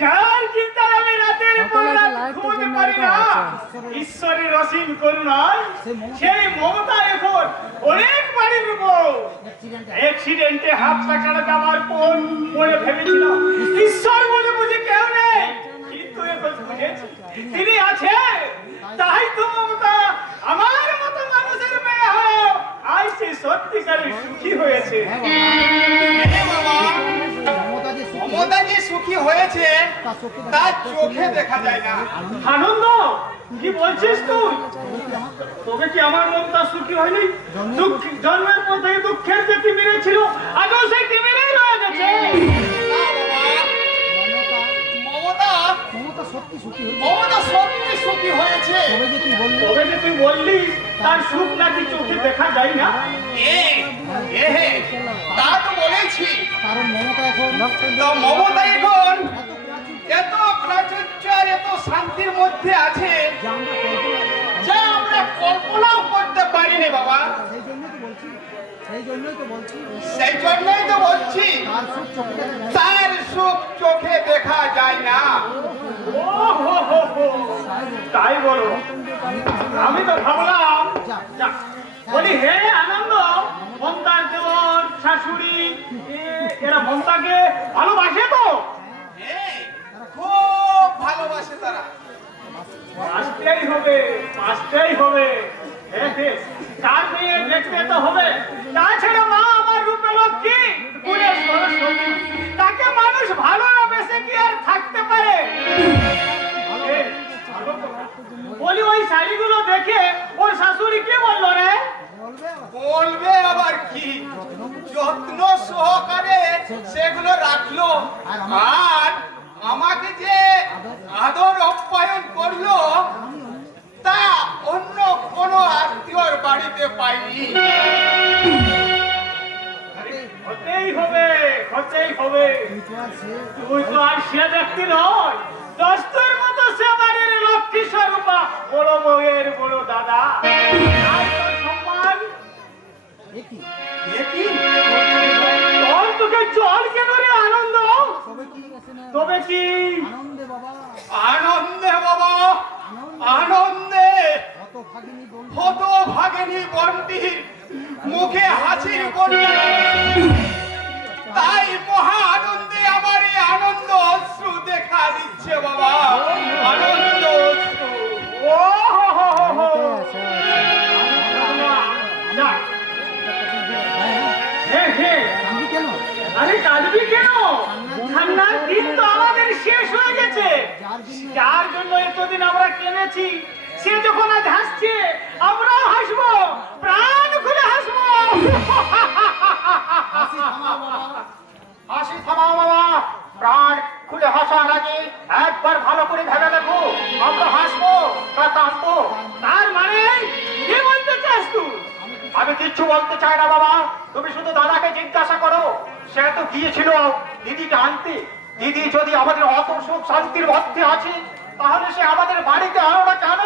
যার চিন্তায় আমি রাতের পর রাত ঘুমোতে পারি না, ঈশ্বরের অসীম করুণায় সেই মমতা এখন অনেক বাড়ির উপর অ্যাক্সিডেন্টে হাতটা কাটা যাওয়ার পর বলে ভেবেছিলাম ঈশ্বর বলে বুঝি কেউ নেই, কিন্তু এখন বুঝেছি তিনি আছে। তাই তো মমতা আমার মতো মানুষের মেয়ে হয়ে আজ সে সত্যিকারের সুখী হয়েছে। মমতা যে সুখী হয়েছে তার চোখে দেখা যায় না। আনন্দ কি বলছিস তুই? তবে কি আমার মমতা সুখী হয়নি? জন্মের পর থেকে দুঃখের যে তিমিরে ছিল আজও সেই তিমিরেই রয়ে গেছে। মমতা সত্যি সুখী হয়েছে। তবে যে তুই বললি তার সুখ নাকি চোখে দেখা যায় না। তা তো বলেছি, মমতা এখন এত প্রাচুর্য আর এত শান্তির মধ্যে আছে যা আমরা কল্পনাও করতে পারিনি বাবা। সেই জন্যই তো বলছি তার সুখ চোখে দেখা যায় না। তাই বলো? আমি তো ভাবলাম বলি হে আনন্দ, মমতার দেওর শাশুড়ি এরা মমতাকে ভালোবাসে তো? খুব ভালোবাসে তারা। আসতেই হবে। কার মেয়ে দেখতে তো হবে। তাছাড়া মা আমার রূপে লক্ষ্মী গুণে সরস্বতী, তাকে মানুষ ভালোবেসে কি আর থাকতে পারে? বলি ওই শাড়িগুলো দেখে ওর শাশুড়ি কি বললো রে? বলবে আবার কি, যত্ন সহকারে সেগুলো রাখলো আর আমাকে যে আদর আপ্যায়ন করলো তা অন্য কোনো আত্মীয়র বাড়িতে পাইনি। হতেই হবে। তুই তো আর সে ব্যক্তি নয়, দস্তুর মতো সে বাড়ির লক্ষ্মী স্বরূপা, বড় বউয়ের বড় দাদা। সম্মান তোকে চল কেন রে আনন্দ? তবে কি আনন্দে বাবা, আনন্দে হত ভাগিনী বন্টির মুখে হাসির বন্যা। তাই মহা আনন্দে আমার এই আনন্দ অশ্রু দেখা দিচ্ছে বাবা, আনন্দ অশ্রু। আরে কাঁদবি কেন? ঠান্ডার দিন তো আমাদের শেষ হয়ে গেছে। যার জন্য এতদিন আমরা কেঁদেছি সে যখন আজ হাসছে আমরাও হাসবো, প্রাণ খুলে হাসবো। হাসি থামাও বাবা, প্রাণ খুলে হাসার আগে একবার ভালো করে ভেবে দেখো আমরা হাসবো না কাঁদবো। তার মানে কি বলতে চাস তুই? আমি কিচ্ছু বলতে চাই না বাবা, তুমি শুধু দাদাকে জিজ্ঞাসা করো। সে তো গিয়েছিল দিদিকে আনতে। দিদি যদি আমাদের অত সুখ শান্তির মধ্যে আছে তাহলে সে আমাদের বাড়িতে আনো না কেন?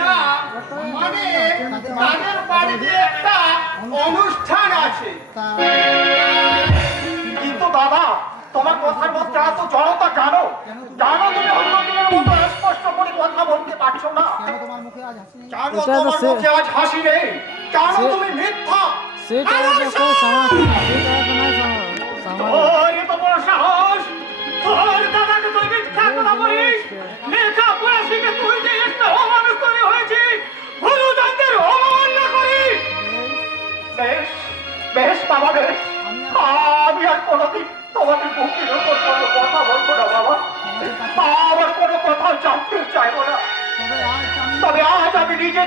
না মানে তাদের বাড়িতে একটা অনুষ্ঠান আছে। কিন্তু দাদা তোমার কথার মধ্যে এত জড়তা কেন? জানো তুমি অন্যদিনের মতো স্পষ্ট করে কথা বলতে পারছো না? জানো তোমার মুখে আজ হাসি নেই? জানো তুমি মিথ্যা? তোর এত বড় সাহস, তোর দাদাকে তুই মিথ্যা কথা বলিস? লেখাপড়া শিখে তুই যে একটা অমানুষ তৈরি হয়েছিস, গুরুজনদের অবমাননা করিস। বেশ বাবা বেশ, আমি আর কোনোদিন তোমাদের বুকের উপর কোনো কথা বলবো না বাবা। আমার কোনো কথা জানতে চাইবো না। তবে আজ আমি নিজে